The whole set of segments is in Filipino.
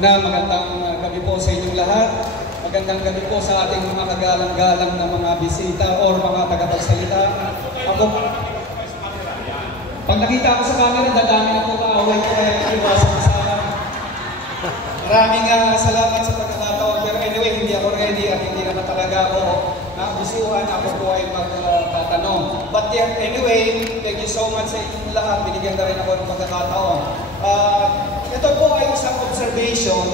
Una, magandang gabi po sa inyong lahat. Magandang gabi po sa ating mga kagalang-galang na mga bisita o mga tagapagsalita. Ako, pag nakita ko sa camera, dadami na po kaaway ko kaya iwasan ko sana. Maraming salamat sa pagkakataon. Pero anyway, hindi ako ready at hindi naman talaga ako nagustuhan. Ako po ay magtatanong. But yeah, anyway, thank you so much sa inyong lahat. Binigyan na rin ako ng pagkakataon. Ito po ay isang observation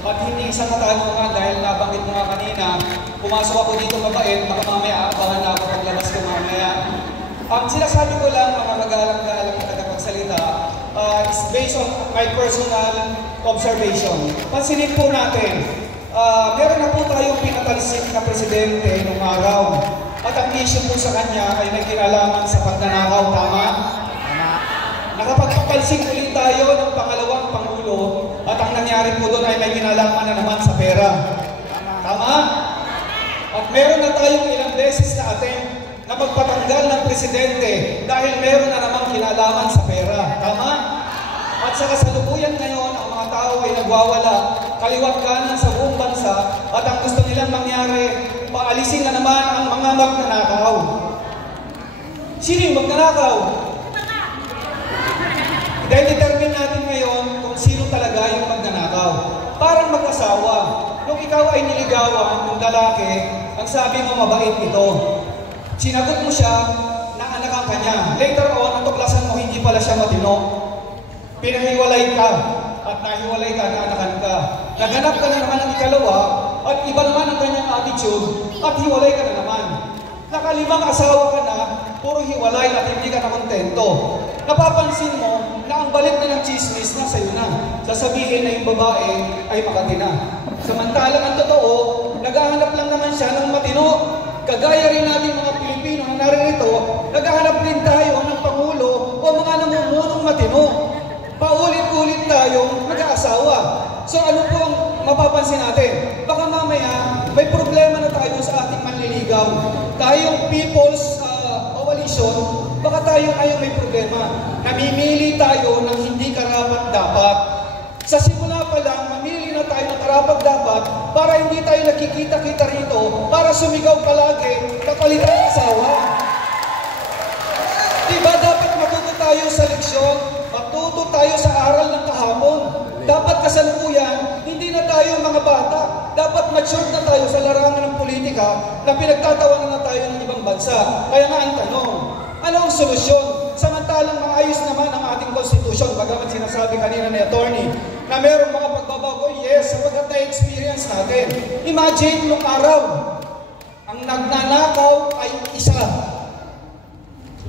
at hindi isang katanungan dahil nabanggit mo nga kanina, pumasok ako dito mabait, mamaya abangan na ako paglabas ko mamaya. Ang sinasabi ko lang, mga magalang-galang na tagapagsalita, is based on my personal observation. Pansinin po natin, meron na po tayong pinatalisik na presidente nung araw. At ang issue po sa kanya ay may kinalaman sa pagnanakaw, tama? Nakapagpapalsik ulit tayo ng pangalawang Pangulo at ang nangyari po doon ay may kinalaman na naman sa pera. Tama? At meron na tayong ilang beses na attempt na magpatanggal ng presidente dahil meron na namang kinalaman sa pera. Tama? At sa kasalukuyan ngayon, ang mga tao ay nagwawala, kaliwat kanan sa buong bansa at ang gusto nilang mangyari, paalisin na naman ang mga magnanakaw. Sino yung magnanakaw? Dahil determine natin ngayon kung sino talaga yung magnanakaw. Parang mag-asawa. Nung ikaw ay niligawan ng lalaki, ang sabi mo mabait ito. Sinagot mo siya na anakan ka niya. Later on, natuklasan mo hindi pala siya matino. Pinahiwalay ka at nahiwalay ka na anakan ka. Naganap ka na naman ng ikalawa at iba naman ang kanyang attitude at hiwalay ka na naman. Nakalimang asawa ka na, puro hiwalay at hindi ka na kontento. Napapansin mo na ang balik na ng chismis na sa'yo na. Sasabihin na yung babae ay makati na. Samantalang ang totoo, naghahanap lang naman siya ng matino. Kagaya rin natin mga Pilipino na naririto, naghahanap din tayo ng Pangulo o mga namumunong matino. Paulit-ulit tayong mag-aasawa. So ano po ang mapapansin natin? Baka mamaya may problema na tayo sa ating manliligaw. Tayong people's coalition, baka tayo ay may problema. Namimili tayo ng hindi karapat-dapat. Sa simula pa lang, mamili na tayo ng karapat-dapat para hindi tayo nakikita-kita rito, para sumigaw palagi, kapalitan ng asawa. Diba dapat matuto tayo sa leksyon, matuto tayo sa aral ng kahapon. Dapat kasalukuyan, hindi na tayo mga bata. Dapat matured na tayo sa larangan ng politika na pinagtatawanan na tayo ng ibang bansa. Kaya nga ang tanong, ano ang solusyon? Samantalang maayos naman ang ating konstitusyon. Bagamat sinasabi kanina ni attorney na mayroong mga pagbabago, yes, sapagkat na-experience natin. Imagine nung araw, ang nagnanakaw ay isa.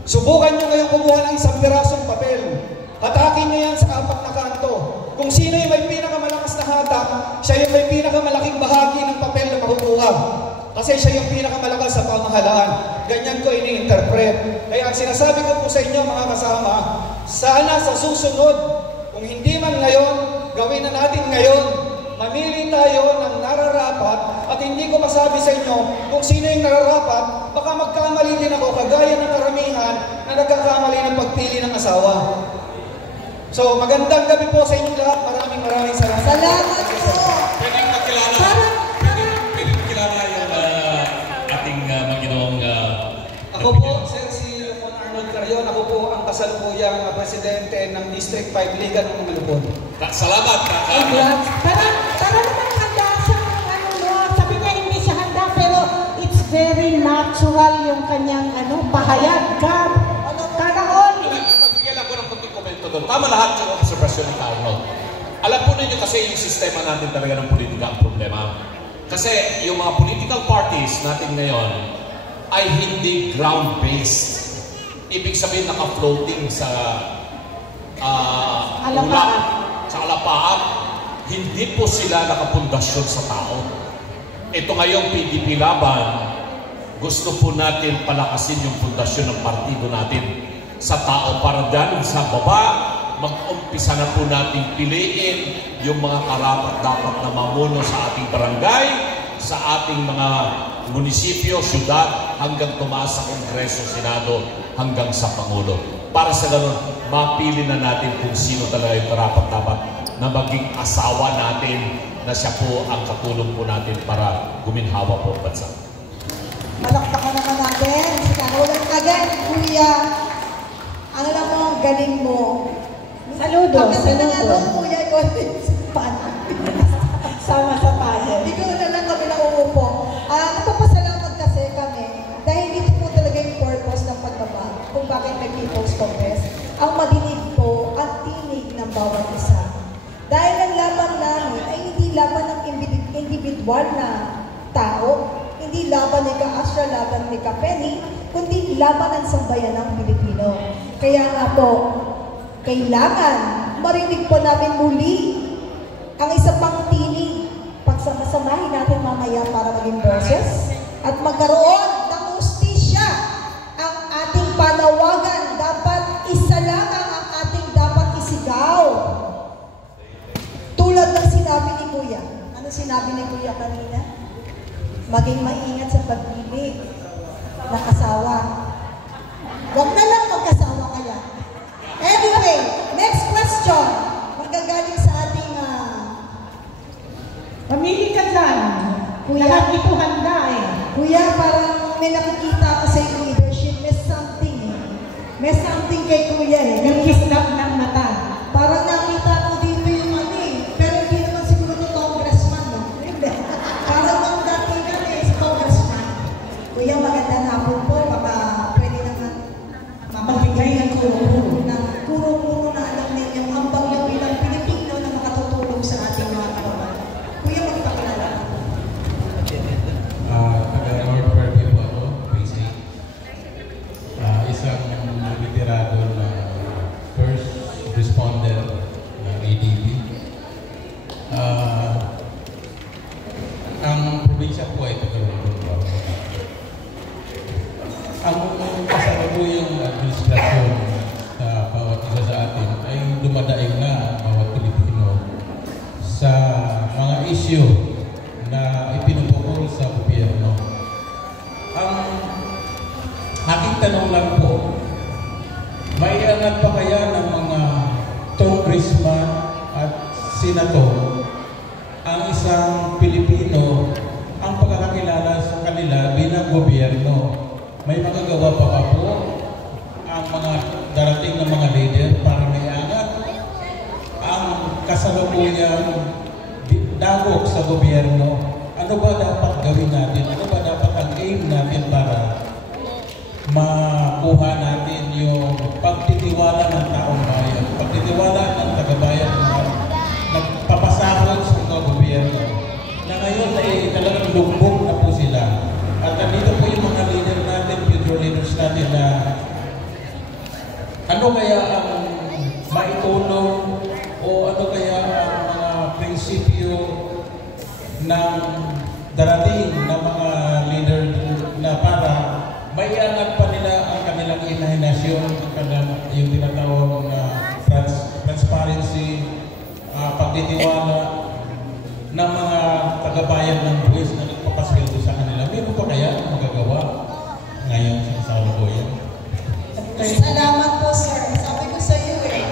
Subukan nyo ngayon kumuha ng isang pirasong papel. Hatakin nyo yan sa apat na kanto. Kung sino yung may pinakamalakas na hatak, siya yung may pinakamalaking bahagi ng papel na makukuha. Kasi siya yung pinakamalakas sa pamahalaan. Ganyan ko ini-interpret. Kaya ang sinasabi ko po sa inyo mga kasama, sana sa susunod, kung hindi man ngayon, gawin na natin ngayon. Mamili tayo ng nararapat at hindi ko masabi sa inyo kung sino yung nararapat, baka magkamali din ako kagaya ng karamihan na nagkakamali ng pagpili ng asawa. So, magandang gabi po sa inyong lahat. Maraming salamat. Salamat po. Pwedeng magkilala. Pwedeng magkilala yung ating maginoong... Ako po, Sir, si Juan Arnold Carrion. Ako po ang kasalukuyang presidente ng District 5 Liga ng Malupon. Salamat. Congrats. Para naman handa sa sabi niya hindi siya handa, pero it's very natural yung kanyang pahayag. Tara all. Magbigay lang ko ng kunting komento doon. Tama lahat yung observasyon ni Arnold. Alam po ninyo kasi yung sistema natin talaga ng politika ang problema. Kasi yung mga political parties natin ngayon ay hindi ground-based. Ibig sabihin naka-floating sa sa alapaan. Hindi po sila nakapundasyon sa tao. Ito ngayong PDP Laban, gusto po natin palakasin yung pundasyon ng partido natin sa tao para dahil sa baba, mag-umpisa na po natin piliin yung mga karapat-dapat na mamuno sa ating barangay, sa ating mga munisipyo, syudad, hanggang tumaas sa Kongreso, Senado, hanggang sa Pangulo. Para sa ganun, mapili na natin kung sino talaga yung karapat-dapat na maging asawa natin, na siya po ang katulong po natin para guminhawa po ang bansa. Malakpakan naman natin. Si Carolan again, Kuya. Ano lang mo, galing mo. Saludo, saludo. Kuya, paano? Sama sa payo. Hindi ko na lang kami nauupo. Napapasalamat kasi kami dahil dito po talaga yung purpose ng pagbaba kung bakit nag-People's Congress. Ang madinig po at tinig ng bawat isa. Dahil ang laban namin ay hindi laban ng individual na tao, hindi laban ni Ka-Asra, laban ni Ka-Penny, kundi laban ng sambayan ng Pilipino. Kaya nga po, kailangan marinig po namin muli ang isa pang tinig. Pagsamasamahin natin mamaya para maging boses at magkaroon ng hustisya. Ang ating panawagan, dapat isa lamang ang ating dapat isigaw. Tulad ng sinabi ni Kuya. Ano sinabi ni Kuya kanina? Maging maingat sa pag-ibig ng asawa. Huwag na lang magkasawa kaya. Anyway, next question. Magagaling sa ating Pamili ka dyan. Kuya. Lahat ito handa eh. Kuya, parang may nakikita ako sa yung leadership. May something eh. May something kay Kuya eh. Yung kislap ng mata. Parang nakita ko dito yung ano eh. Pero hindi naman siguro ito congressman. No? Parang ang datingan eh, si congressman. Kuya, magandang hapon po. Baka pwede naman Magbigay ng kuro-kuro. Kuro-kuro na alam ninyo ang bagyo bilang Pilipino na makatutulong sa ating mga kababayan. Kuya, magpakilala. Taga-North Fairview po ako, PC. Isang veterano na first responder ng ADB. Ang probinsya po ay Tagalog po. Ang kasalukuyang administrasyon sa bawat isa sa atin ay dumadaing na bawat Pilipino sa mga issue na ipinupukol sa gobyerno. Ang aking tanong lang po, may angat pa kaya ng mga congressman at senator ang isang Pilipino ang pagkakakilala sa kanila bilang gobyerno? May magagawa pa ba po ang mga darating na mga leader para may angat ang kasalukuyang dagok sa gobyerno? Ano ba dapat gawin natin? Ano ba dapat ang aim natin para makuha natin yung pagtitiwala ng taong bayan, pagtitiwala ng tagabayan na nagpapasahod sa mga gobyerno, na ngayon ay talagang lumbog na po sila. At nandito po yung mga leader natin, future leaders natin, na ano kaya ang maitulong o ano kaya ang mga prinsipyo ng darating na mga leader na para maiangat pa nila ang kanilang imahinasyon, yung tinatawag na transparency, pagtitiwala ng mga tagabayan ng buwis na nagpapasweldo sa kanila. Meron pa kaya magagawa ngayon sa kasalukuyan? Salamat po, sir. Sabi ko sa iyo eh.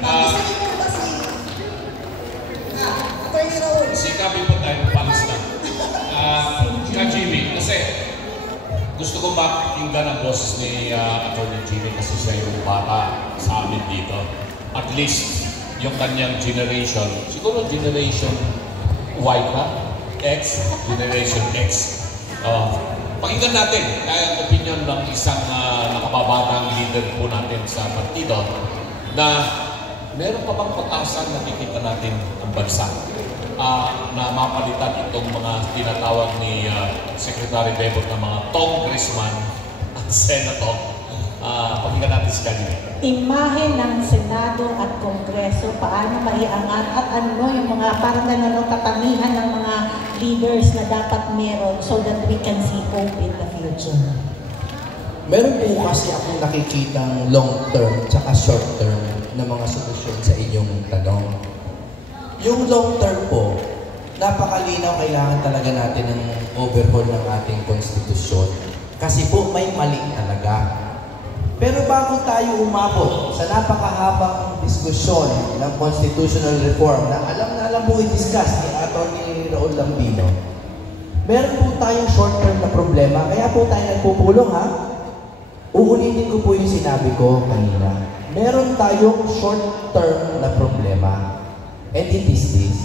Isa niyo po ba si Atty. Raul? Sikapin po tayo, palis na. Ka-Jimmy, kasi gusto ko makikinggan ang boses ni Atty. Jimmy kasi siya yung bata sa amin dito. At least, yung kanyang generation, siguro generation Y ka? X? Generation X. Pakinggan natin ang opinion ng isang nakababatang leader po natin sa partido na meron pa bang pag-asa na nakikita natin ang bansa na mapalitan itong mga tinatawag ni Secretary Bebot na mga congressman at senator. Pakinggan natin si Kanina. Imahe ng Senado at Kongreso, paano maiangat at ano yung mga parang nanonotapanihan ng mga leaders na dapat meron so that we can see hope in the future. Meron po kasi akong nakikitang long-term tsaka short-term na mga solusyon sa inyong tanong. Yung long-term po, napakalinaw, kailangan talaga natin ng overhaul ng ating konstitusyon. Kasi po may mali talaga. Pero bago tayo umabot sa napakahabang diskusyon ng constitutional reform na alam mo i-discuss ni Atty. Raul Lambino, meron po tayong short-term na problema. Kaya po tayo nagpupulong, ha? Uulitin ko po yung sinabi ko kanina. Meron tayong short-term na problema. And it is this.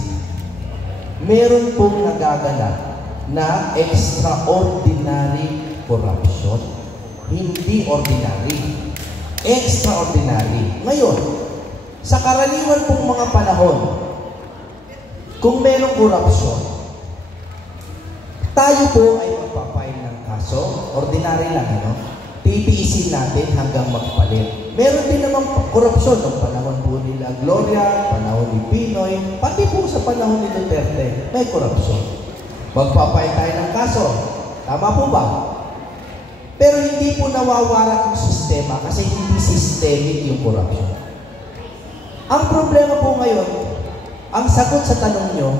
Meron pong nagaganap na extraordinary corruption. Hindi ordinary. Extraordinary. Ngayon, sa karaniwan pong mga panahon, kung merong korupsyon, tayo po ay magpapail ng kaso. Ordinary lang, ano? Titiisin natin hanggang magpalit. Meron din namang korupsyon ng panahon po nila Gloria, panahon ni Pinoy, pati po sa panahon ni Duterte, may korupsyon. Magpapail tayo ng kaso. Tama po ba? Pero hindi po nawawala ang sistema kasi hindi systemic yung korupsyon. Ang problema po ngayon, ang sagot sa tanong nyo,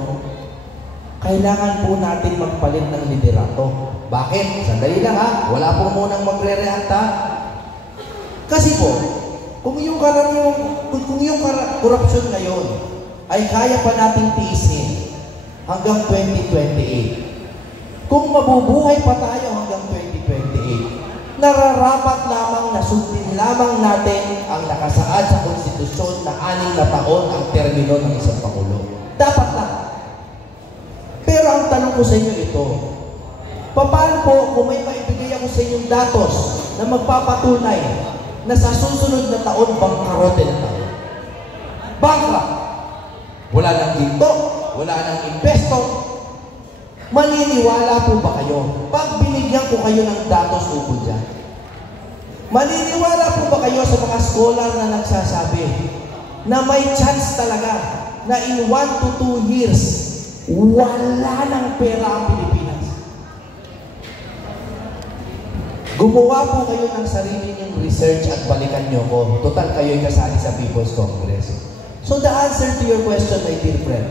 kailangan po natin magpalit ng liderato. Bakit? Sandali lang, ha? Wala po munang magre-react, ha? Kasi po, kung yung korupsyon ngayon ay kaya pa nating tiisin hanggang 2028, kung mabubuhay pa tayo hanggang 2028, nararapat lamang na sundin lamang natin ang nakasaad sa konstitusyon na 6 na taon ang termino ng isang Pangulo. Dapat lang. Pero ang tanong ko sa inyo ito, paano po kung may maibigay ako sa inyong datos na magpapatunay na sa susunod na taon bangkarote na tayo? Bankrupt. Wala nang ginto, wala nang investor. Maniniwala po ba kayo? Pag binigyan ko kayo ng datos ukol dyan, maniniwala po ba kayo sa mga scholar na nagsasabi na may chance talaga na in 1 to 2 years, wala ng pera ang Pilipinas? Gumawa po kayo ng sarili niyong research at balikan niyo ko. Total kayo'y kasali sa People's Congress. So the answer to your question, my dear friend,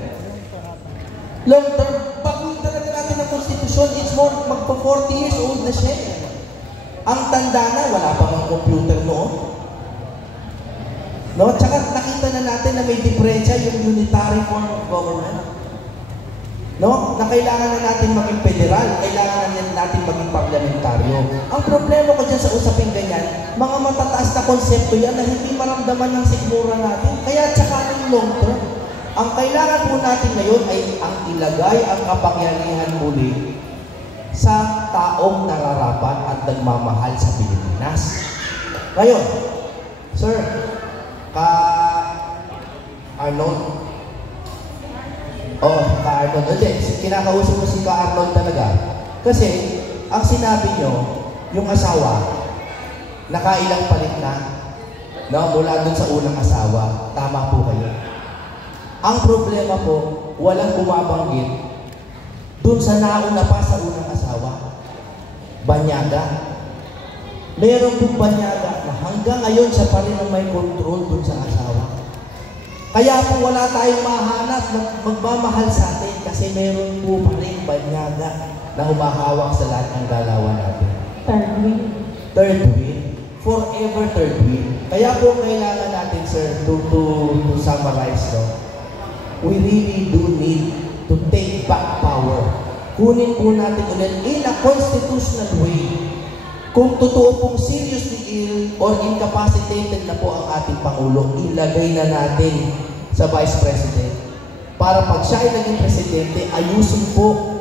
long term, baguhin talaga natin ang konstitusyon. It's more, magpa 40 years old na siya. Ang tanda na, wala pa mga computer noon. No? Tsaka nakita na natin na may diferensya yung unitary form of government. No? Na kailangan na natin maging federal, kailangan na natin maging parlamentaryo. Ang problema ko dyan sa usaping ganyan, mga matataas na konsepto yan na hindi maramdaman ng sigmura natin. Kaya tsaka ng long term. Ang kailangan po natin ngayon ay ang ilagay ang kapangyarihan muli sa taong nararapat at nagmamahal sa Pilipinas. Ngayon, sir, Arnold, Ka-Arnold. Hindi, kinakausap mo si Ka-Arnold talaga. Kasi, ang sinabi nyo, yung asawa, nakailang palit na, no, mula dun sa unang asawa. Tama po kayo. Ang problema po, walang bumabanggit dun sa nauna pa sa unang asawa. Banyaga. Meron pong banyaga na hanggang ngayon siya pa rin ang may control dun sa asawa. Kaya po wala tayong mahanap na magmamahal sa atin kasi meron po pa rin banyaga na humahawak sa lahat ng galawan natin. Third wheel. Third wheel. Forever third wheel. Kaya po kailangan natin, sir, to summarize, no? We really do need to take back power. Kunin po natin ulit in a constitutional way. Kung totoo pong seriously ill or incapacitated na po ang ating Pangulo, ilagay na natin sa Vice President. Para pag siya ay naging Presidente, ayusin po.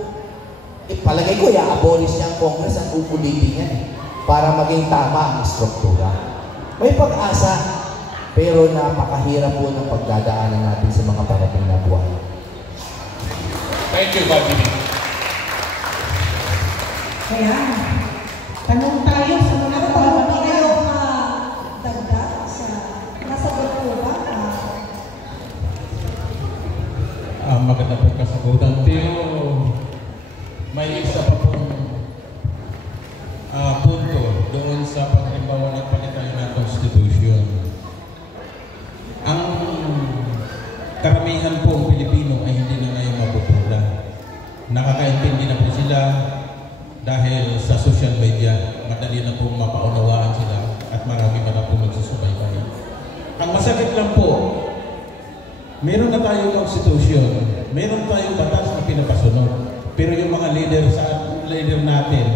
Palagay ko, i-abolish niya ang Congress at upulitin niya para maging tama ang struktura. May pag-asa, pero napakahirap po ng pagdadaanan natin sa mga parating na buhay. Thank you, Vladimir. Kaya, tanong tayo sa mga kayo dagdag sa nasagot po ba? Maganda po kasagutan. Pero may isa pa pong punto doon sa paglimbawa ng palitan ng Constitution. Ang karamihan po ng Pilipino ay hindi na ngayon mapupula. Nakakaintindi na po sila dahil sa social media, madali na po mapaunawaan sila at marami pa na po magsusubaybay. Ang masakit lang po, meron na tayong constitution, meron tayong batas na pinapasunod, pero yung mga leader natin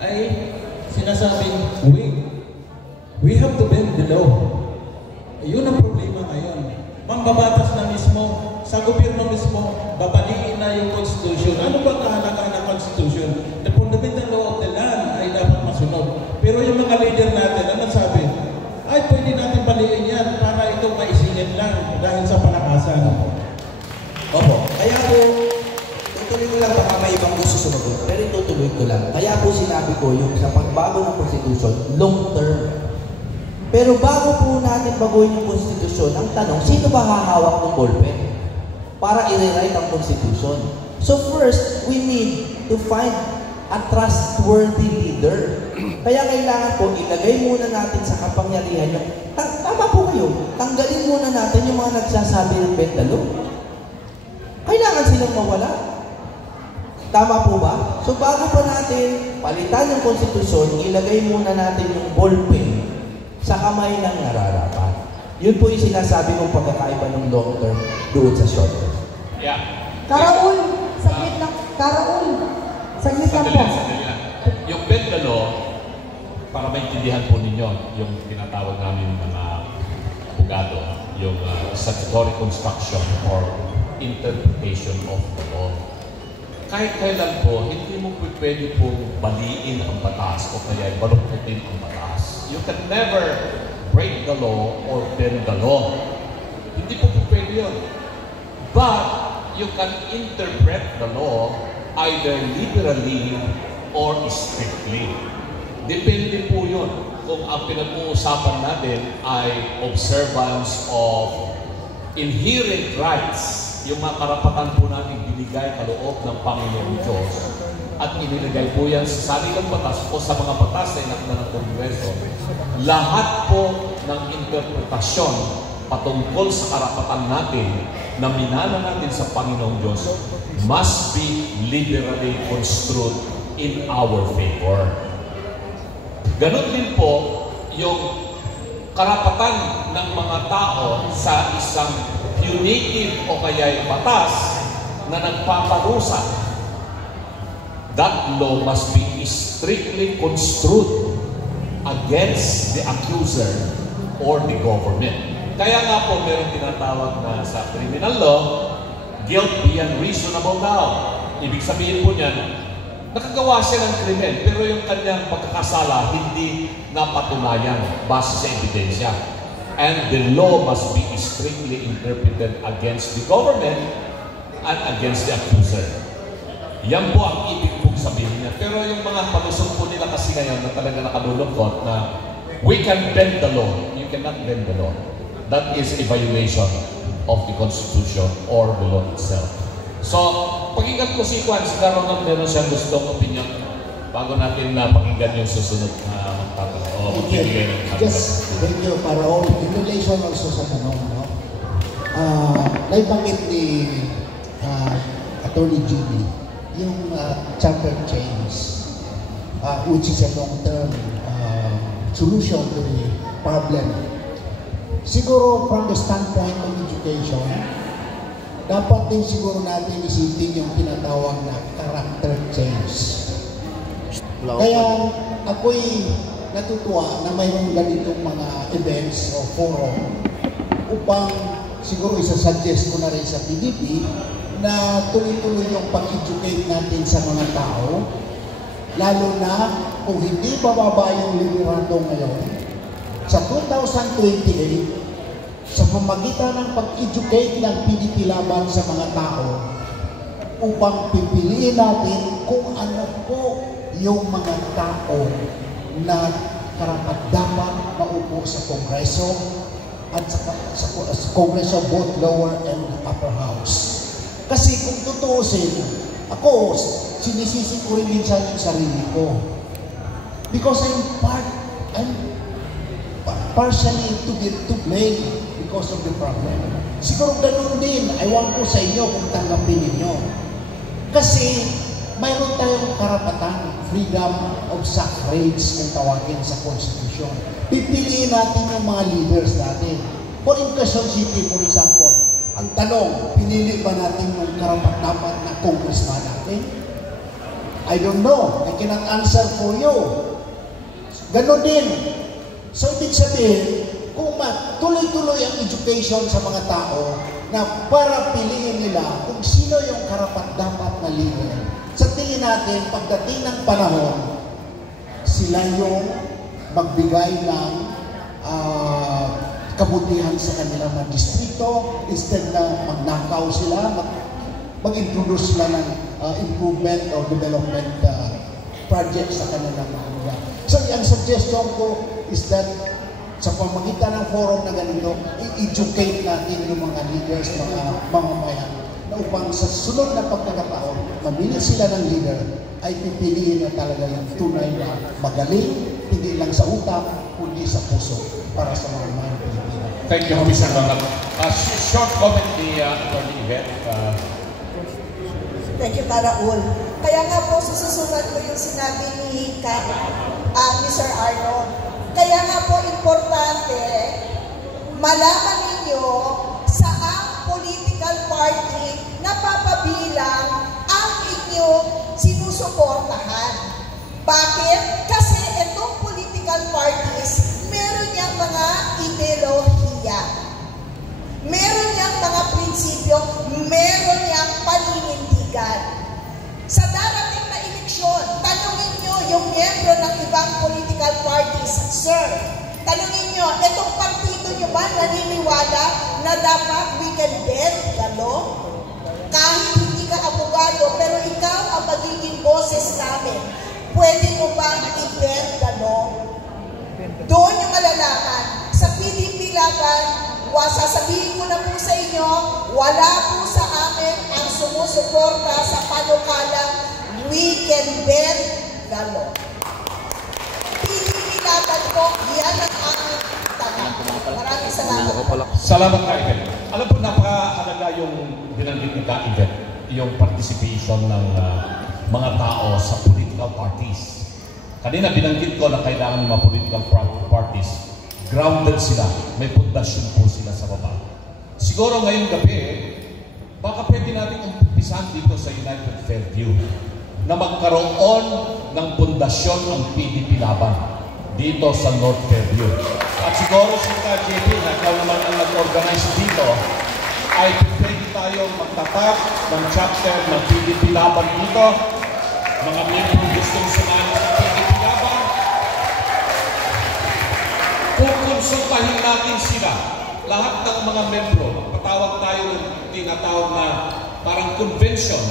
ay sinasabing, we have to bend the law. Yun ang problema ngayon. Mambabatas na mismo, sa gobyerno mismo, babaliin na yung constitution. Ano ba kahalagaan ng constitution? The fundamental law of the land ay dapat masunod. Pero yung mga leader natin, ano sabi? Ay, pwede natin baliin yan para ito maisingit lang dahil sa palakasan. Opo. Kaya po, tutuloy ko lang, baka may ibang gusto sumagot, pero itutuloy ko lang. Kaya po sinabi ko yung sa pagbago ng Constitution, long term. Pero bago po natin baguhin yung Constitution, ang tanong, sino ba hahawak ng ballpen para i-rewrite ang Constitution? So first, we need to find a trustworthy leader. Kaya kailangan po, ilagay muna natin sa kapangyarihan yung, tama po kayo, tanggalin muna natin yung mga nagsasabi ng bendalo. Kailangan silang mawala. Tama po ba? So bago pa natin palitan yung konstitusyon, ilagay muna natin yung ballpen sa kamay ng nararapat. Yun po yung sinasabi ng pagkakaiba ng long term doon sa short term. Yeah. Karaul, saglit lang. Karaul, saglit lang po. Yung bendalo, para maintindihan po ninyo, yung tinatawag namin mga abogado, yung statutory construction or interpretation of the law. Kahit kailan po, hindi mo pwede pong baliin ang batas o kaya baluktutin ang batas. You can never break the law or bend the law. Hindi po pwede yun. But you can interpret the law either literally or strictly. Depende po yun kung ang pinag-uusapan natin ay observance of inherent rights, yung mga karapatan po natin binigay kaloob ng Panginoong Diyos at inilagay po yan sa saligang batas o sa mga batas na inakda ng Kongreso. Lahat po ng interpretasyon patungkol sa karapatan natin na minana natin sa Panginoong Diyos must be literally construed in our favor. Ganon din po yung karapatan ng mga tao sa isang punitive o kaya batas na nagpaparusa. That law must be strictly construed against the accuser or the government. Kaya nga po meron tinatawag na sa criminal law, guilt beyond reasonable doubt. Ibig sabihin po niyan, nakagawa siya ng krimen, pero yung kanyang pagkakasala hindi napatunayan base sa ebidensya. And the law must be strictly interpreted against the government and against the accuser. Yan po ang ibig pong sabihin niya. Pero yung mga palusong po nila kasi ngayon na talaga nakadulungkot na we can bend the law. You cannot bend the law. That is a violation of the Constitution or the law itself. So, pakinggan ko si Juan, si Ronald, meron siyang gustong opinion bago natin pakinggan yung susunod na magtatanong. Just thank you para all in relation also sa tanong, no? Naibanggit ni Attorney Judy yung charter change, which is a long-term solution to the problem. Siguro from the standpoint of education, dapat din siguro natin isipin yung tinatawag na character change. Kaya ako'y natutuwa na mayroong ganitong mga events o forum upang siguro isasuggest ko na rin sa PDP na tuloy-tuloy yung pag-educate natin sa mga tao, lalo na kung hindi bababa yung liderado ngayon, sa 2028, sa pamagitan ng pag-educate ng PDP laban sa mga tao upang pipiliin natin kung ano po yung mga tao na karapat-dapat maupo sa Kongreso at sa Kongreso both lower and upper house. Kasi kung tutuusin, ako, sinisisi ko rin minsan yung sarili ko. Because I'm partially to blame because of the problem. Siguro ganun din, ewan ko sa inyo kung tanggapin ninyo. Kasi mayroon tayong karapatan, freedom of suffrage kung tawagin sa Constitution. Pipiliin natin yung mga leaders natin. For in Quezon City, for example, ang tanong, pinili ba natin yung karapat-dapat na congressman natin? I don't know. I cannot answer for you. Ganon din. So, ibig sabihin, kung tuloy-tuloy ang education sa mga tao na para piliin nila kung sino yung karapat-dapat na leader, sa tingin natin, pagdating ng panahon, sila yung magbigay ng kabutihan sa kanilang mga distrito, instead na magnakaw sila, mag-introduce sila ng improvement or development projects sa kanilang mga lugar. So, ang suggestion ko is that sa pamagitan ng forum na ganito, i-educate natin yung mga leaders, mga mamamayan, na upang sa sunod na pagkakataon, mamili sila ng leader, ay pipiliin na talaga yung tunay na magaling, hindi lang sa utak, kundi sa puso, para sa mga mga Pilipino. Thank you, Mr. Donald. Short comment ni Atty. Yvette. Thank you, Raul. Kaya nga po, susulat ko yung sinabi ni Mr. Arnold. Kaya nga po, importante, malaman ninyo saang political party na papabilang ang inyong sinusuportahan. Bakit? Kasi itong political parties, meron niyang mga ideolohiya. Meron niyang mga prinsipyo, meron niyang paninindigan. Sa darating na eleksyon, tanungin niyo yung miyembro ng ibang political parties, sir, tanungin niyo, itong partido niyo ba naniniwala na dapat we can bend the law? Kahit hindi ka abogado, pero ikaw ang magiging boses namin, pwede mo ba i-bend the law? Doon yung malalaman. Sa PDP Laban, sasabihin ko na po sa inyo, wala po sa amin ang sumusuporta sa panukalang we can bend the law. PDP Laban po, yan ang aming tanong. Maraming salamat po. Salamat ka, Yvette. Alam po, napakahalaga yung binanggit ni ka, Yvette, yung participation ng mga tao sa political parties. Kanina binanggit ko na kailangan ng mga political parties, grounded sila, may pundasyon po sila sa baba. Siguro ngayong gabi, baka pwede natin umpisan dito sa United Fairview na magkaroon ng pundasyon ang PDP Laban dito sa North Fairview. At siguro si JP, na ikaw naman ang nag-organize dito, ay pwede tayong magtatag ng chapter ng PDP Laban dito. Mga miyembro gustong sumali sa PDP Laban, kukonsultahin natin sila. Lahat ng mga membro, magpatawag tayo ng tinatawag na parang convention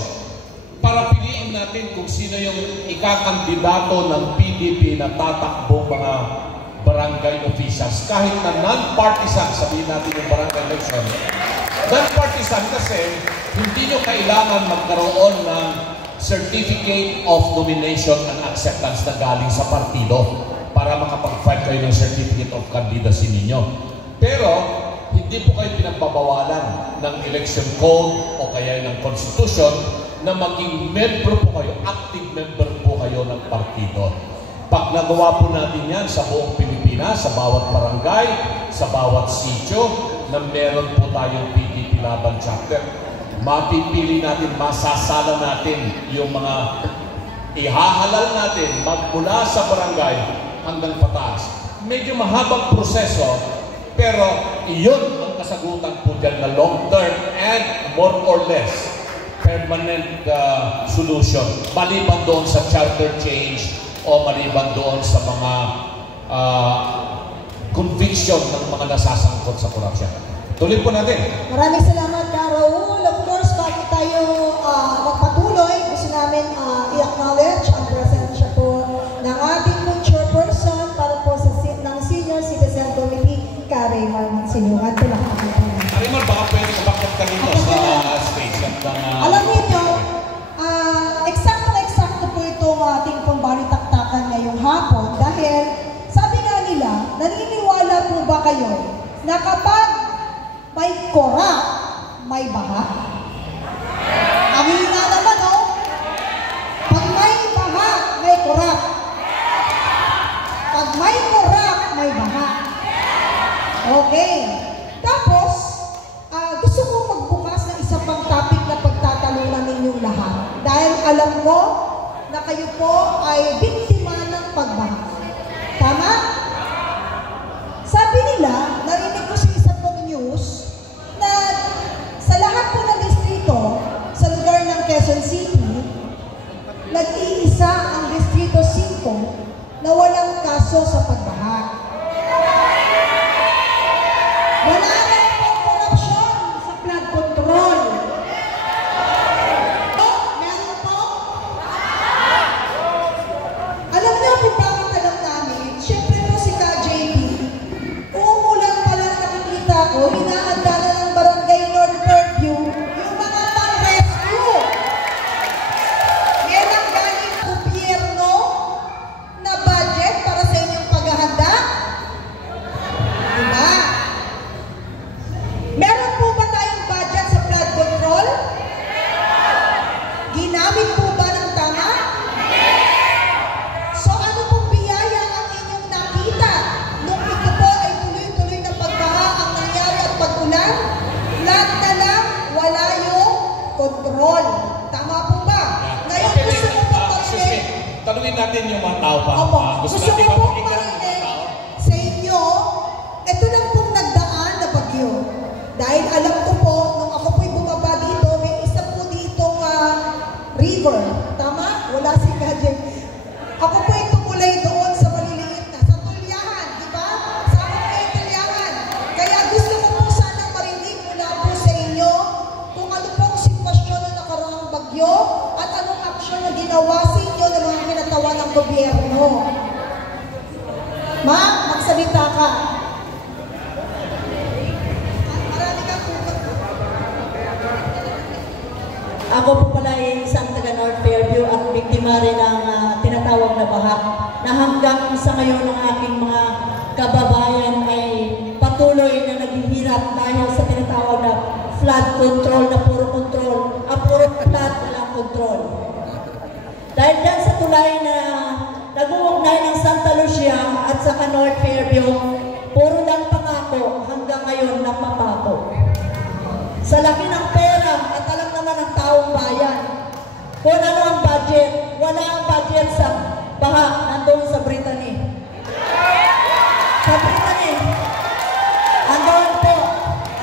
para piliin natin kung sino yung ikakandidato ng PDP na tatakbo mga barangay officials. Kahit na non-partisan, sabihin natin yung barangay election. Non-partisan kasi hindi nyo kailangan magkaroon ng Certificate of Nomination and Acceptance na galing sa partido para makapag-file kayo ng Certificate of Candidacy ninyo. Pero, hindi po kayo pinagbabawalan ng election code o kaya ng constitution na maging member po kayo, active member po kayo ng partido. Pag nagawa po natin yan sa buong Pilipinas, sa bawat barangay, sa bawat sitio, na meron po tayong PDP Laban chapter, mapipili natin, masasala natin yung mga ihahalal natin magmula sa barangay hanggang pataas. Medyo mahabang proseso, pero iyon ang kasagutan po dyan na long term and more or less permanent solution. Maliban doon sa charter change o maliban doon sa mga conviction ng mga nasasangkot sa corruption. Tuloy po natin. Maraming salamat, Raul. Of course, bago tayo magpatuloy, gusto namin i-acknowledge ang presensya po ng ating chairperson para po sa ng Senior Citizen Committee, Raymond Sinukat. Raymond, baka pwede kabakit ka dito sa stage. Alam niyo, eksakto po itong ating pambalitaktakan ngayong hapon dahil sabi nga nila, naniniwala po ba kayo na kapag may kora, may baha? Ang hina naman, oh. Okay. Tapos, gusto kong magbukas ng isa pang topic na pagtatalunan ninyong lahat. Dahil alam ko na kayo po ay biktima ng pagbaha. Tama? Sabi nila, narinig ko sa isa pong news, na sa lahat po ng distrito, sa lugar ng Quezon City, nag-iisa ang Distrito 5 na walang kaso sa pagbaha. Wala na pong korupsyon sa flood control. Meron po? Alam niyo kung bakit alam namin? Siyempre po si KJP, umuulan pa lang nakikita ko, hinahanda na ng Barangay North Fairview yung mga pang-rescue. Yan ang galing gobyerno na budget para sa inyong paghahanda. Diba? Meron po ba tayong budget sa flood control? Ginamit po ba ng tama? So ano pong biyaya ang inyong nakita nung ito po ay tuloy-tuloy na pagbaha ang nangyari at pag-ulan? Lahat na lang, wala yung control. Tama po ba? Ngayon gusto ko po marinig. Tanungin natin yung mga tao pa. Opo, Gusto gusto ko natin po mapakinggan yung mga marinig tao. sa inyo, ito lang pong nagdaan na bagyo. Dahil alam ko po, nung ako po'y bumaba dito, may isa po ditong river. Tama? Wala si Gadget. Ako po'y tumulay doon sa maliliit na, sa Tulyahan, di ba? Sa ako po'y Tulyahan. Kaya gusto ko po sana marinig mula po sa inyo kung ano pong sitwasyon na nakaraang bagyo at anong aksyon na ginawa sa inyo ng mga kinatawan ng gobyerno. Ma, magsalita ka. Marami kang pupunta. Ako po pala ay isang taga North Fairview at biktima rin ng tinatawag na baha na hanggang sa ngayon ng aking mga kababayan ay patuloy na naghihirap dahil sa tinatawag na flood control na puro flood na lang control. Dahil dyan sa tulay na nag-uugnay ng Santa Lucia at saka North Fairview, puro lang pangako hanggang ngayon napapako. Sa laki ng pera at alam naman ng taong bayan, kung ano ang budget, wala ang budget sa baha, nandoon sa Brittany. Sa Brittany, andoon po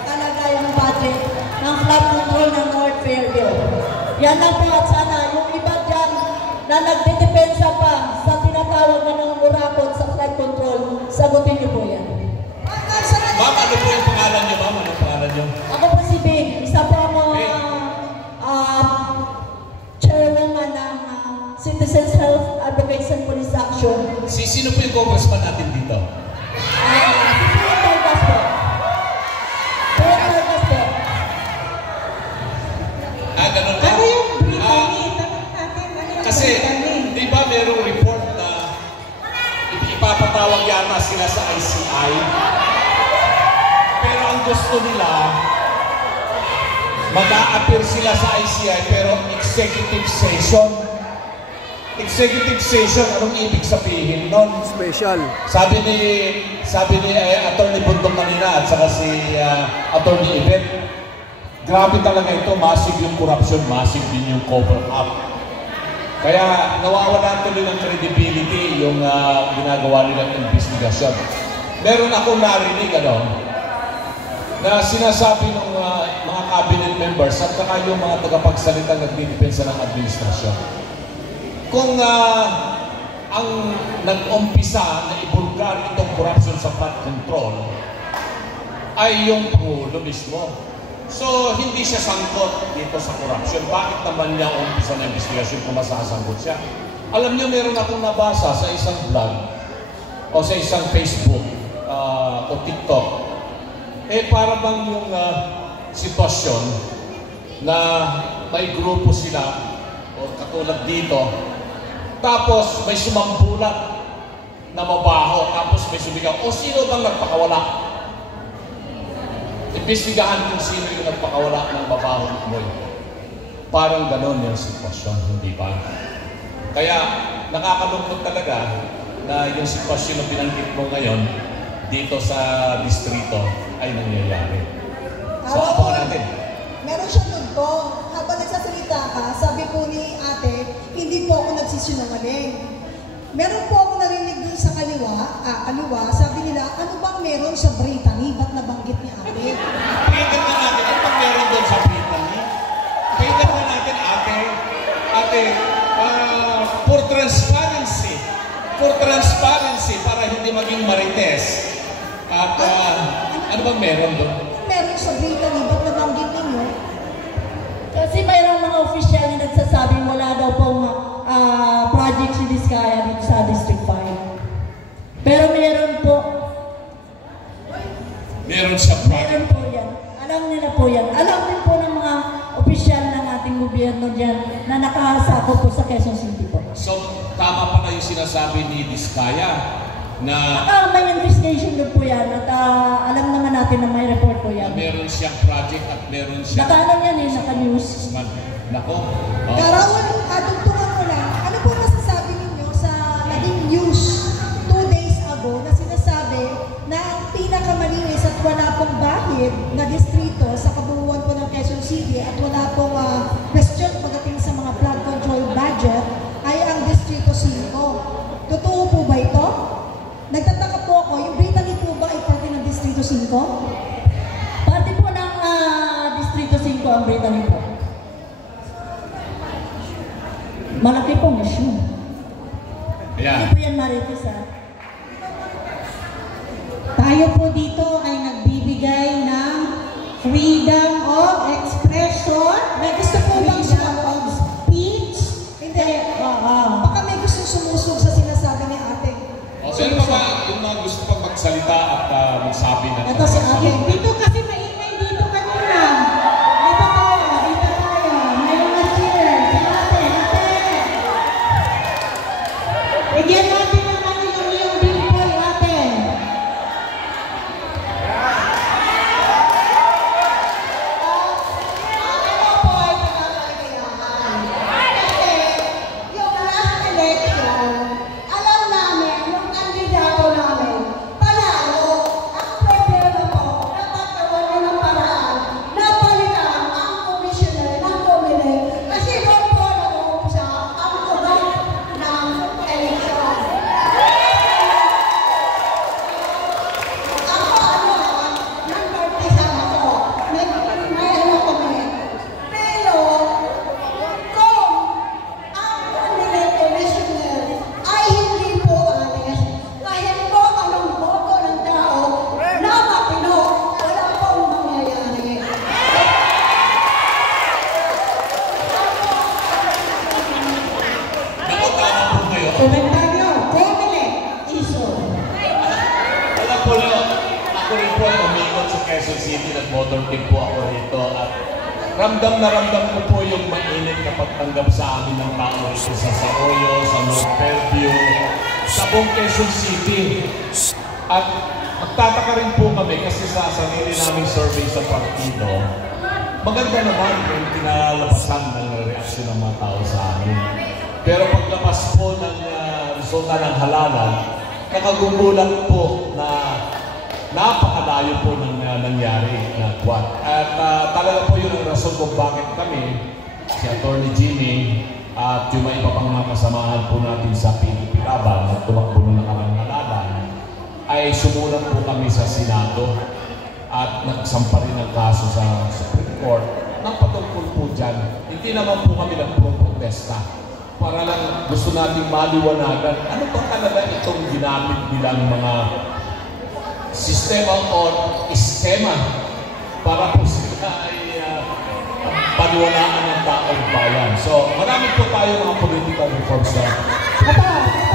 talaga yung budget ng flood control ng North Fairview. Yan lang po at sana yung iba dyan na nagdedepensa pa sa tinatawag na ng murakot sa flood control, sagutin niyo po yan. Ma'am, ano po yung pangalan niyo, ma'am? Anong pangalan niyo? Ako po si Bing, isa po ako chairwoman ng Citizens Health Advocates and Police Action. Sino po yung congressman natin dito? Pia Vargas po. Pia Vargas po. Ganun ba? Ano yung Brittany? Tanong natin, ano yung Kasi, Brittany? di ba merong report na ipapatawag yata sila sa ICI? Pero ang gusto nila, mag-a-appear sila sa ICI pero executive session. Executive session, anong ibig sabihin nun? Special. Sabi ni Attorney Bundong kanina at saka si Attorney Yvette, grabe talaga ito, massive yung corruption, massive din yung cover-up. Kaya nawawala tuloy ng credibility yung ginagawa nilang investigasyon. Meron akong narinig na sinasabi ng mga cabinet members at saka yung mga tagapagsalita nagdidepensa ng administrasyon. Kung ang nag-umpisa na ibulgar itong corruption sa flood control ay yung Pangulo mismo. So, hindi siya sangkot dito sa corruption. Bakit naman niya umpisa na investigasyon kung masasangkot siya? Alam niyo, meron akong nabasa sa isang blog o sa isang Facebook o TikTok. Para bang yung sitwasyon na may grupo sila o katulad dito, tapos may sumambulat na mabaho, tapos may sumigaw, o sino bang nagpakawala? Imbestigahan kung sino yung nagpakawala ng mabaho ng amoy. Parang ganon yung sitwasyon, hindi ba? Kaya nakakalungkot talaga na yung sitwasyon na binanggit mo ngayon, dito sa distrito ay nangyayari. So, abangan natin. Meron siyang tugtong. Habang nagsasalita ka, sabi po ni ate, hindi po ako nagsisinungaling. Meron po ako narinig dun sa kaliwa, sabi nila, ano bang meron sa Brittany? Ba't nabanggit ni ate? Pakinggan na natin, ano bang meron doon sa Brittany? Pakinggan na natin, ate, for transparency, para hindi maging marites. At ano bang meron doon? Meron sa Brittany, ba't nabanggit ninyo? Kasi mayroong mga official na nagsasabing wala daw pong project si Diskaya dito sa District 5. Pero meron po. Meron siya project. Meron po yan. Alam nila po yan. Alam din po ng mga official ng ating gobyerno dyan na nakasako po sa Quezon City po. So, tama pa na yung sinasabi ni Diskaya na may investigation doon po yan at alam naman natin na may report po yan. Meron siyang project at meron siyang... Naka-alam yan naka-news. Nako. Karawan, katugtungan ko lang, ano po masasabi ninyo sa naging news 2 days ago na sinasabi na ang pinakamalinis at wala pong bahid na distrito sa kabuuan po ng Quezon City at wala pong question pagdating sa mga flood control budget ay ang Distrito 5. Totoo po ba ito? Nagtataka po ako, yung Brittany po ba ay parte ng Distrito 5? Parte po ng Distrito 5 ang Brittany po. Malaki pong issue. Yeah. Hindi po yan marites Tayo po dito ay nagbibigay ng freedom of expression. May gusto po bang freedom of speech. Hindi. Baka may gusto sumusog sa sinasabi ni ate. So, yun pa yung mga gusto pang magsalita at magsabi na... Ito si ate. Dito kasi maingay dito kanina. Dito tayo. May mga cheer. Ate. Bigyan natin ng yung billboard, ate. Ano po ay pagkakailangan? Kasi yung last election, alam namin, yung kandidato namin, panalo. Ang problema po, napatawa niyo ng paraan, napalitan ang commissioner ng Comelec kasi doon po nag-uumpisa ang ugat ng election. Ako, nag-partisan ako. May ano kami. Pero, kung ang Comelec commissioner ay hindi po honest, kahit po anong boto ng tao na mapino, wala pong mangyayari. Nakatama po kayo. Komentaryo, Comelec, iso. Alam po na, ako rin po ay umikot sa Quezon City, nag-motor team po ako rito at ramdam na ramdam ko po yung mainit na pagtanggap sa amin ng tao rito sa Arroyo, sa North Fairview, sa buong Quezon City. At magtataka rin po kami kasi sa sarili naming survey sa partido, maganda naman yung kinalabasan ng reaksyon ng mga tao sa amin. Pero paglabas po ng resulta ng halalan, nakagugulat po na napakalayo po ng nangyari na kwan. At talaga po yun ang rason kung bakit kami, si Atty. Jimmy, at yung mga iba pang mga kasamahan po natin sa PDP Laban at tumakbo na nakarang halalan, ay sumulat po kami sa Senado at nagsampa rin ang kaso sa Supreme Court ng patungkol po dyan. Hindi naman po kami nagpo-protesta. Para lang gusto nating maliwanagan, ano ba talaga itong ginamit nilang mga sistema o iskema para po sila ay paniwalaan ng taong bayan. So, marami po tayo mga political reforms na.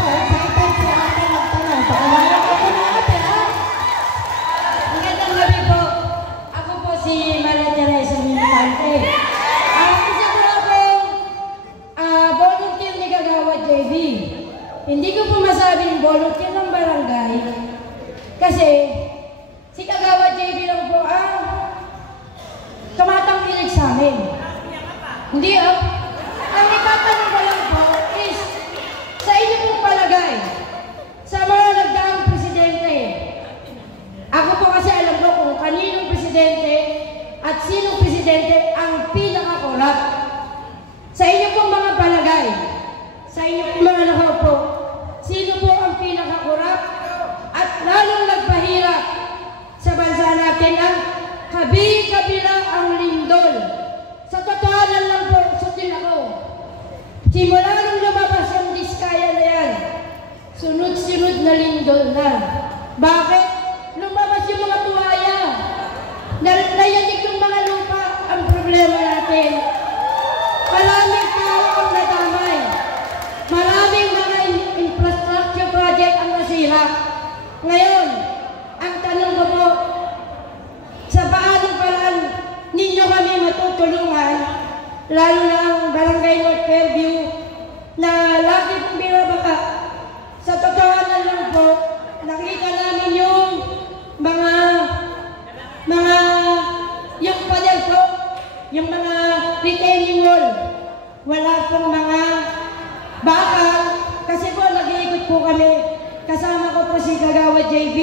Excited si ate magtanong. Pakalayo ko po na ate, ha? Magandang gabi po. Ako po si Maria Teresa Minifante. Isa po akong volunteer ni Kagawad JB. Hindi ko po masabing volunteer ng barangay kasi si Kagawad JB lang po ang tumatangkilik sa amin. Hindi ang itatanong ko lang po is sa inyo pong palagay sa mga nagdaang presidente pinakakurap at lalong nagpahirap sa bansa natin ang kabi-kabila ang lindol. Sa totohanan lang po, sutin ako. Simula nung lumabas ang Diskaya na yan, sunod-sunod na lindol na. Bakit? Lumabas yung mga tuwaya. Nayanig yung mga lupa. Ang problema natin, maraming tao ang nadamay. Maraming mga infrastructure project ang nasira. Ngayon, ang tanong ko po, sa paanong paraan ninyo kami matutulungan, lalo na ang Barangay North Fairview, na lagi pong binabaka. Sa totohanan lang po, nakita namin yung yung panel po, yung mga retaining wall. Wala pong mga bakal, kasi po nag-iikot po kami. Kasama ko po si Kagawad JB.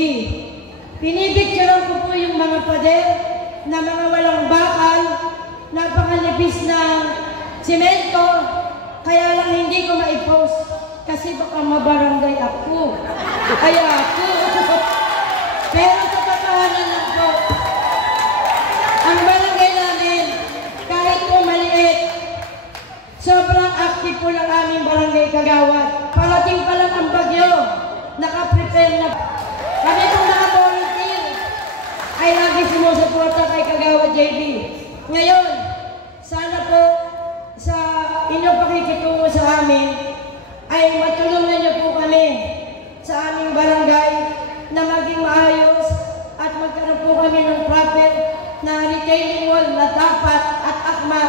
Pinipicturean ko po yung mga pader na mga walang bakal, napakalipis na simento, kaya lang hindi ko ma-post kasi baka mabarangay ako. Kaya ako. Pero sa totohanan lang po, ang barangay namin, kahit po maliit, sobrang active po ng aming barangay Kagawad. Parating pa lang ang bagyo, naka-prepare na. Kami pong naka-volunteer ay lagi sumusuporta kay Kagawad JB. Ngayon, sana po sa inyong pakikitungo sa amin ay matulungan niyo po kami sa aming barangay na maging maayos at magkaroon po kami ng proper na retaining wall na dapat at akma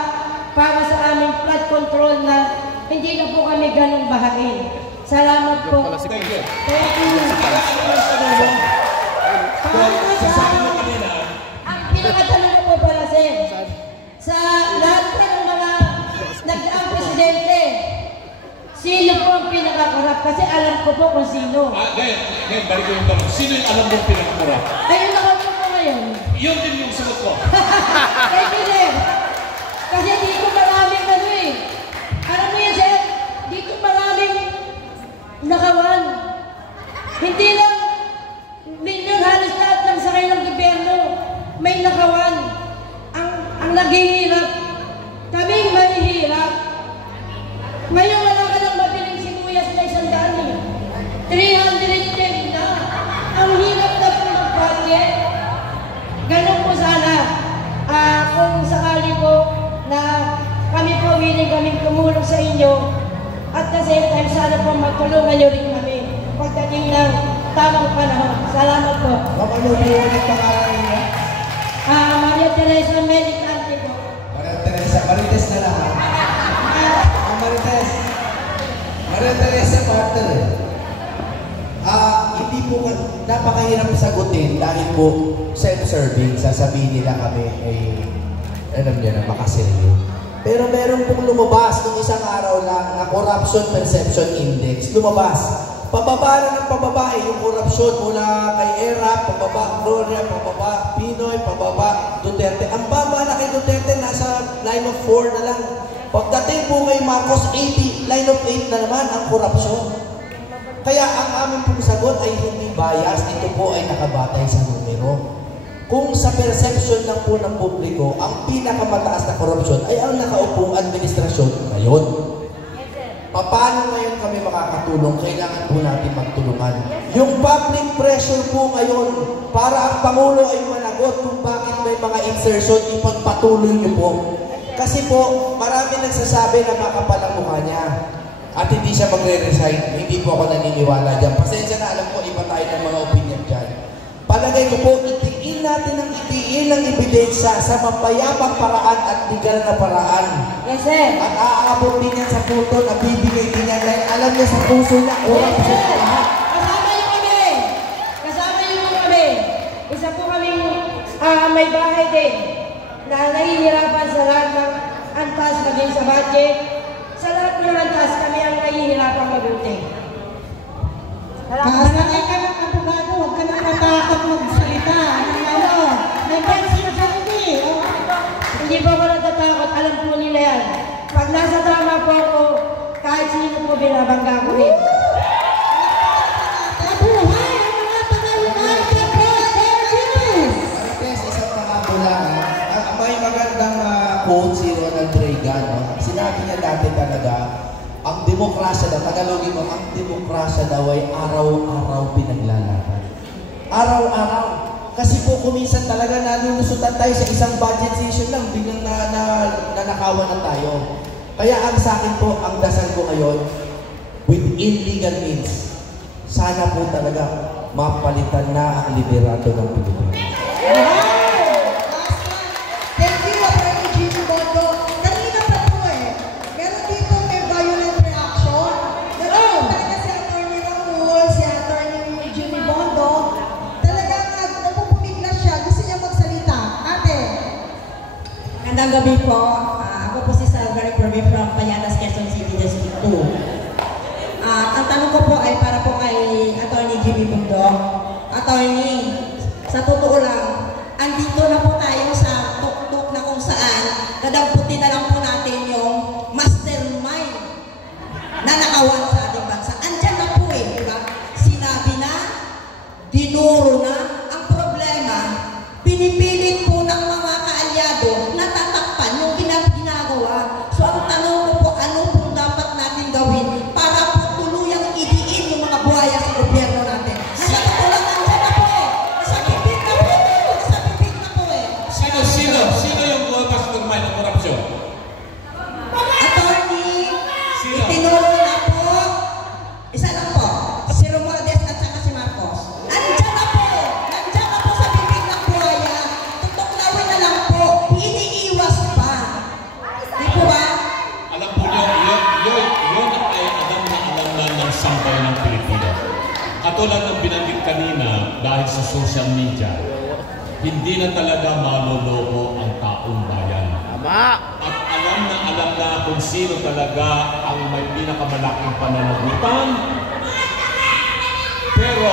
para sa aming flood control na hindi na po kami ganun bahain. Salamat po. Thank you. Thank you. Sasabi mo kanina, Ang pinakatanong ko po para sa lahat po ng mga nagdaang presidente, sino po ang pinakakurap? Kasi alam ko po kung sino. ngayon, balik ko yung tanong. Sino yung alam mong pinakura? Ayun ako po ngayon. Yun din yung sagot ko. Thank you, sir. Kasi dito maraming ano eh. Alam mo yan, sir? Dito maraming nakawan. Hindi lang milyon halos lahat ng sakay ng gobyerno may nakawan. Ang naghihirap. Kaming mahihirap. Ngayon wala ka lang mabiling sibuyas na 100 eh. 310 na. Ang hirap na po mag-budget. Ganun po sana. Kung sakali po na kami po willing kaming tumulong sa inyo at the same time sana po magtulungan nyo rin kami pagdating ng tamang panahon. Salamat po. Mapanood mo ulit pangalan niya? Maria Teresa Medicante po. Maria Teresa, Marites na lang. Marites. Maria Teresa partner. Hindi po, napakahirap sagutin dahil po self-serving, sasabihin nila kami ay, alam niyo na, makaseryo. Pero meron pong lumabas nung isang araw lang na Corruption Perception Index. Lumabas. Pababa na ng pababa yung korupsyon mula kay ERA, pababa Gloria, pababa Pinoy, pababa Duterte. Ang baba na kay Duterte, nasa line of 4 na lang. Pagdating po kay Marcos, 80, line of 8 na naman ang korupsyon. Kaya ang aming pong sagot ay hindi bias, ito po ay nakabatay sa numero. Kung sa perception lang po ng publiko, ang pinakamataas na korupsyon ay ang nakaupong administrasyon ngayon. Paano ngayon kami makakatulong? Kailangan po natin magtulungan. Yung public pressure po ngayon, para ang Pangulo ay managot kung bakit may mga insertion, ipagpatuloy niyo po. Kasi po, marami nagsasabi na makapal ang mukha niya. At hindi siya magre-resign. Hindi po ako naniniwala dyan. Pasensya na, alam ko, iba tayo ng mga opinion dyan. Palagay ko po, itiin natin ang itiin ng ebidensya sa mapayapang paraan at legal na paraan. Yes, sir. At aabot din yan sa puto na bibigay din yan dahil alam niya sa puso niya, Yes, sir. Kasama niyo kami. Kasama niyo po kami. Isa po kaming may bahay din na nahihirapan sa lahat ng antas maging sa budget. Sa lahat ng antas kami ang nahihirapan mabuti. Kasanay ka ng abogado, huwag ka nang natakot magsalita. May pension sa hindi. Hindi po ako natatakot, alam po nila yan. Pag nasa drama po ako, kahit sino po binabangga ko rin. demokrasya daw, Tagalogin mo, ang demokrasya daw ay araw-araw pinaglalaban. Araw-araw. Kasi po kuminsan talaga nalulusutan tayo sa isang budget session lang, biglang nanakawan na tayo. Kaya ang sa akin po, ang dasal ko ngayon, within legal means, sana po talaga mapalitan na ang liderato ng Pilipinas. Thank you, Atty. Jimmy Bondo. Kanina pa po meron dito may violent reaction. Nagkakaroon talaga si Atty. Raul, si Atty. Jimmy Bondo. Talagang napupumiglas siya. Gusto niya magsalita. Ate. Magandang gabi po. Ako po si Salvary Perme from Payatas, Quezon City, District 2. Ang tanong ko po ay para po kay Atty. Jimmy Bondo. Attorney, sa totoo lang, andito na po tayo sa tuktok na kung saan dadamputin na lang po natin yung mastermind na nakawan sa ating bansa. Andyan na po di ba? Sinabi na, dinuro na, ang problema, pinipilit po ng mga kaalyado na tatakpan yung ginagawa. So ang tanong ko po, ano pong dapat natin gawin para po tuluyang idiin yung mga buhaya sa gobyerno natin? Sa totoo lang, andyan na po Sa bibig na po Sa bibig na po Sino yung mastermind ng korupsyon? Attorney, itinuro na po. Isa lang po. Si Romualdez at saka si Marcos. Andyan na po sa bibig ng buhaya. Tutuklawin na lang po. Iniiwas pa. Di po ba? Alam po niyo, yun ay alam na ng sambayan ng Pilipinas. Katulad ng binanggit kanina, dahil sa social media, hindi na talaga maloloko ang taong bayan. At alam na kung sino talaga ang may pinakamalaking pananagutan. Pero,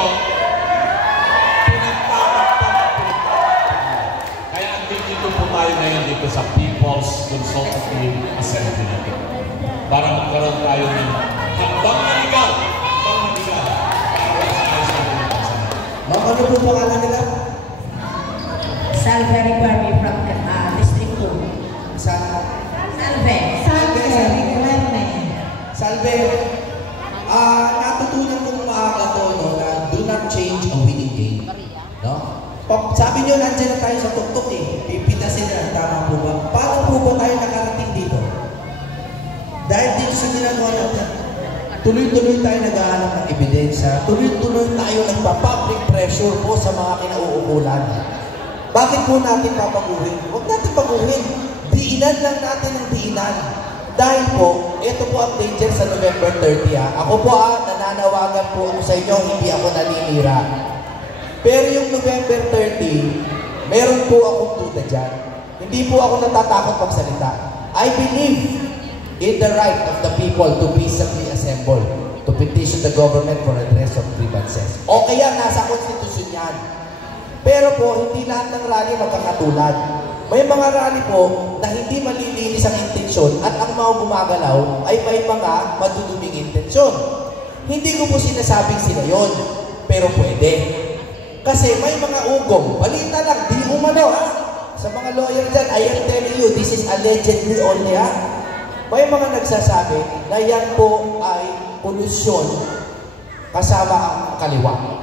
pinagtatakpan at pinagtatakpan. Kaya dito po tayo ngayon dito sa People's Consultative Assembly natin. Para magkaroon tayo ng hakbang na legal. Ano po pangalan nila? Salvary Perme from District 2. Salve. Salve. Natutunan kong maaga to, na do not change a winning game. No? Sabi nyo, nandiyan na tayo sa tuktok Pipitasin na, tama po ba? Paano po ba tayo nakarating dito? Dahil dito sa ginagawa natin, tuloy-tuloy tayo naghahanap ng ebidensya, tuloy-tuloy tayo nagpa-public pressure po sa mga kinauukulan. Bakit po natin papaguhin? Huwag natin paguhin. Diinan lang natin ang diinan. Dahil po, ito po ang danger sa November 30. Ako po nananawagan po ako sa inyo, hindi ako naninira. Pero yung November 30, meron po akong duda dyan. Hindi po ako natatakot magsalita. I believe in the right of the people to peaceably assemble, to petition the government for redress of grievances. O kaya nasa konstitusyon yan. Pero po, hindi lahat ng rally magkakatulad. May mga rally po na hindi malilinis ang intensyon at ang mga gumagalaw ay may mga maduduming intensyon. Hindi ko po sinasabing sila yon, pero pwede. Kasi may mga ugong, balita lang, di umano Sa mga lawyer dyan, I am telling you, this is allegedly only May mga nagsasabi na yan po ay polusyon kasama ang kaliwa.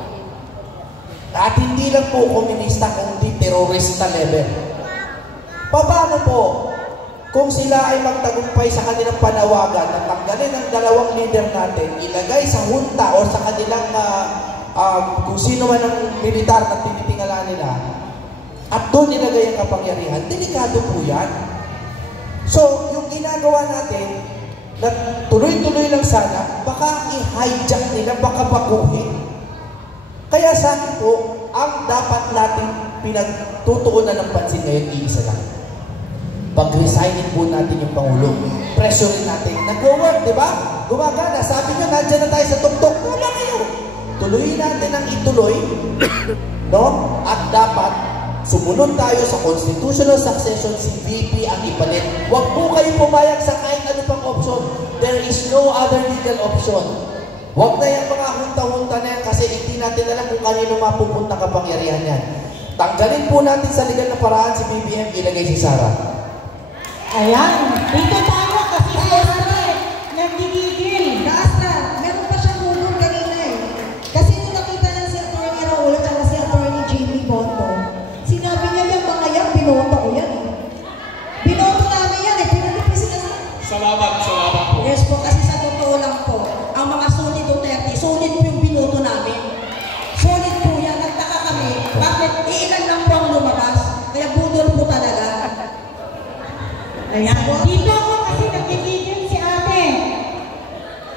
At hindi lang po komunista, kundi terorista level. Paano po kung sila ay magtagumpay sa kanilang panawagan na tanggalin ang dalawang leader natin, ilagay sa junta o sa kanilang kung sino man ang militar na tinitingala nila, at doon ilagay ang kapangyarihan, delikado po yan. So, yung ginagawa natin, na tuloy-tuloy lang sana, baka i-hijack nila, baka baguhin. Kaya sa akin po, ang dapat natin pinagtutuunan ng pansin ngayon, iisa lang. Pag-resignin po natin yung Pangulo. Pressurein natin. Nag-work, di ba? Gumagana. Sabi nyo, nandiyan na tayo sa tuktok. Wala kayo. Tuloy natin ang ituloy. No? At dapat, sumunod tayo sa constitutional succession, si VP ang ipalit. Huwag po kayo pumayag sa kahit ano pang option. There is no other legal option. Huwag na yung mga hunta-hunta na yan kasi hindi natin alam kung kanino mapupunta kapangyarihan yan. Tanggalin po natin sa legal na paraan si BBM, ilagay si Sara. Ayan, dito tayo kasi si Sara nagigigil. Kaya dito ako kasi nagkikigil si ate.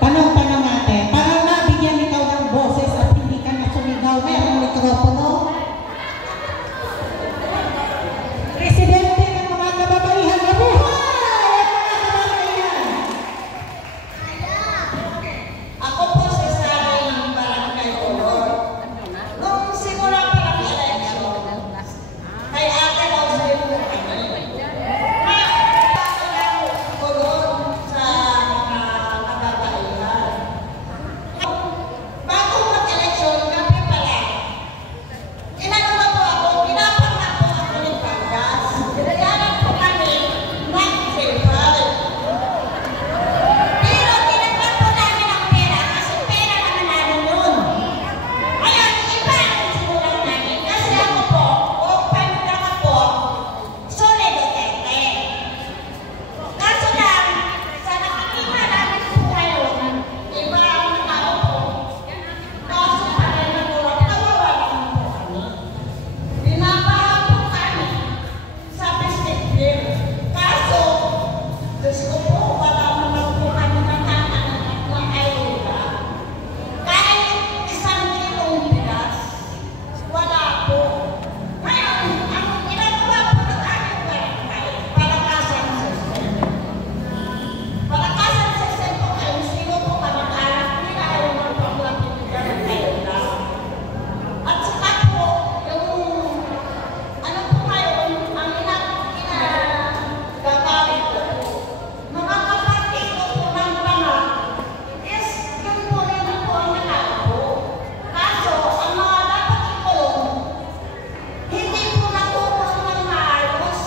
Tanong ate, para mabigyan ikaw ng boses at hindi ka na sumigaw, merong mikropono. Presidente ng mga kababaihan, mabuhay! Mga kababaihan! Ako po si Sari ng Barangay Olor. Nung simula pa ng eleksyon, kay ate daw sa iyo Olor sa mga kababaihan. Bago mag-eleksyon, kami pala. Ginagawa po ako, ginapangak po ako ng panggas. Ginayaran po kami ng silver. Pero tinagpan po namin ang pera kasi pera naman namin yun. Ngayon, iba ang simulan namin kasi ako po, o pamilya po, Sole Duterte. Kaso lang, sa nakikita namin po ngayon, iba ang tao po. Kaso pa rin natulog, nawawalan po kami. Binabahan po kami sa biscuit bill. Kaso, Diyos ko po, wala naman po kami natatanggap na ayuda. Kahit 1 kilong bigas, wala po. Ngayon, ang ginagawa po ng aming barangay, palakasan system. Palakasan system po kayo, sino po kamag-anak nila yung magpapalapitigan ng ayuda. At saka po, yung ano po ngayon, ang gagawin ko, mga kapatid ko po ng mga is yun po rin po ang nakaupo. Kaso, ang mga dapat ikulong, hindi po nakukulong ng maayos.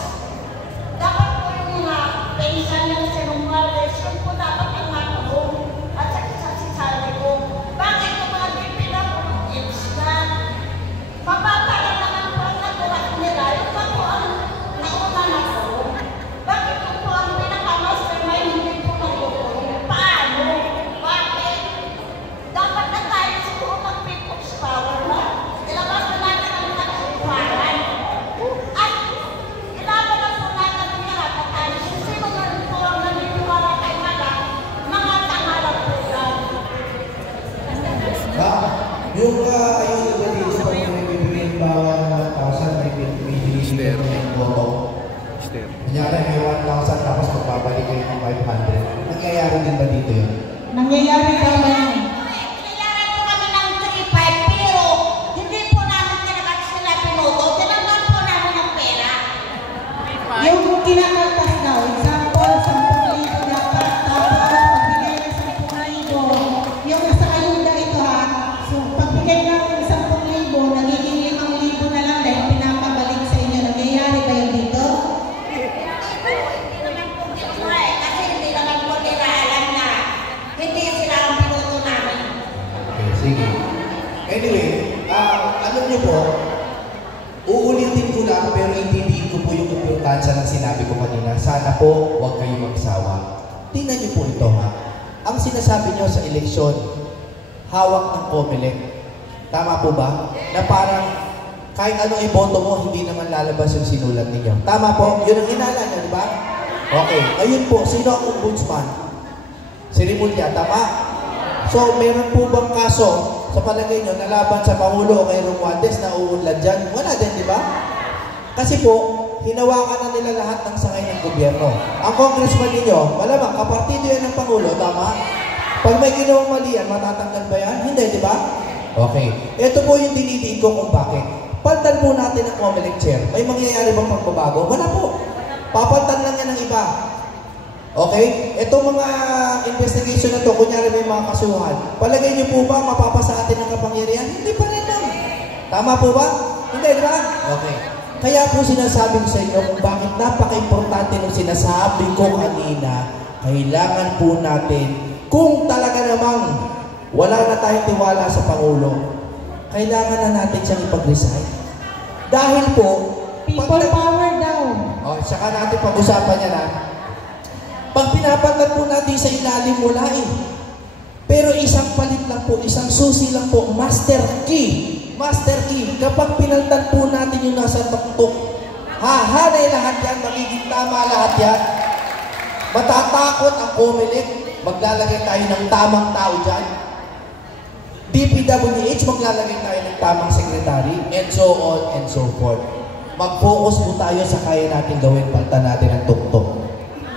Dapat po yung mga pensan ng sinungalis, yun po dapat ang makulong. At sa sasabi ko, bakit yung mga pinapulong is na mapapala naman po ang nakuha nila, yun pa po ang nauna na po. Bakit yun po ang pinaka-mastermind hindi po nakukulong? Paano? Bakit? Dapat na tayo siguro mag-people's power na. Ilabas na natin ang nagsiparan. At ilaban na po natin ang lahat na tayo. Sino na rin po ang naniniwala kay mga tangalan po yan. Yung ayun ba dito pag may bibigyan bawat 1,000 may bibigyan ng boto. Kunyari may 1,000 tapos magbabalik kayo ng 500. Nangyayari din ba dito yun? Nangyayari ka ba yan? Pinayaran po kami ng 3-5 pero hindi po namin talaga sila pinuto. Tinanggap po namin ang pera. Yung kinakaltas daw, example, 10,000 dapat, tapos pagbigay ng 10,000, yung nasa ayuda ito ha, so pagbigay ng 10,000, nagiging 5,000 na lang dahil pinapabalik sa inyo. Nangyayari ba yun dito? Hindi naman po kinuha kasi hindi naman po nila alam na hindi sila ang pinuto namin. Okay, sige. Anyway, alam niyo po, uulitin ko lang pero intindihin ko po yung importansya ng sinabi ko kanina. Sana po, huwag kayong magsawa. Tingnan niyo po ito ha. Ang sinasabi niyo sa eleksyon, hawak ng COMELEC. Tama po ba? Na parang kahit anong iboto mo, hindi naman lalabas yung sinulat ninyo. Tama po? Yun ang hinala niyo, di ba? Okay. Ayun po, sino ang ombudsman? Si Rimulya, tama? So, meron po bang kaso sa palagay nyo na laban sa Pangulo o kay Romualdez na uunlad dyan? Wala din, di ba? Kasi po, hinawakan na nila lahat ng sangay ng gobyerno. Ang congressman ninyo, malamang, kapartido yan ng Pangulo, tama? Pag may ginawang mali yan, matatanggal ba yan? Hindi, di ba? Okay. Ito po yung dinidiin ko kung bakit. Paltan po natin ang COMELEC chair. May mangyayari bang pagbabago? Wala po. Papaltan lang yan ng iba. Okay? Itong mga investigation na to, kunyari may mga kasuhan, palagay niyo po ba mapapasa atin ang kapangyarihan? Hindi pa rin lang. Tama po ba? Hindi, di ba? Okay. Kaya po sinasabi ko sa inyo kung bakit napaka-importante ng sinasabi ko kanina, kailangan po natin, kung talaga namang wala na tayong tiwala sa Pangulo, kailangan na natin siyang ipag-resign. Dahil po, People power daw. saka natin pag-usapan niya na, pag pinapatag po natin sa ilalim mula pero isang palit lang po, isang susi lang po, master key. Master key. Kapag pinaltan po natin yung nasa tuktok, hahanay lahat yan, magiging tama lahat yan. Matatakot ang COMELEC, maglalagay tayo ng tamang tao dyan. DPWH, maglalagay tayo ng tamang sekretary, and so on and so forth. Mag-focus po tayo sa kaya natin gawin, palitan natin ang tuktok.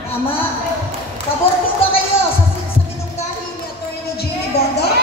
Tama. Pabor po ba kayo sa binunggahi ni Atty. Jimmy Bongo?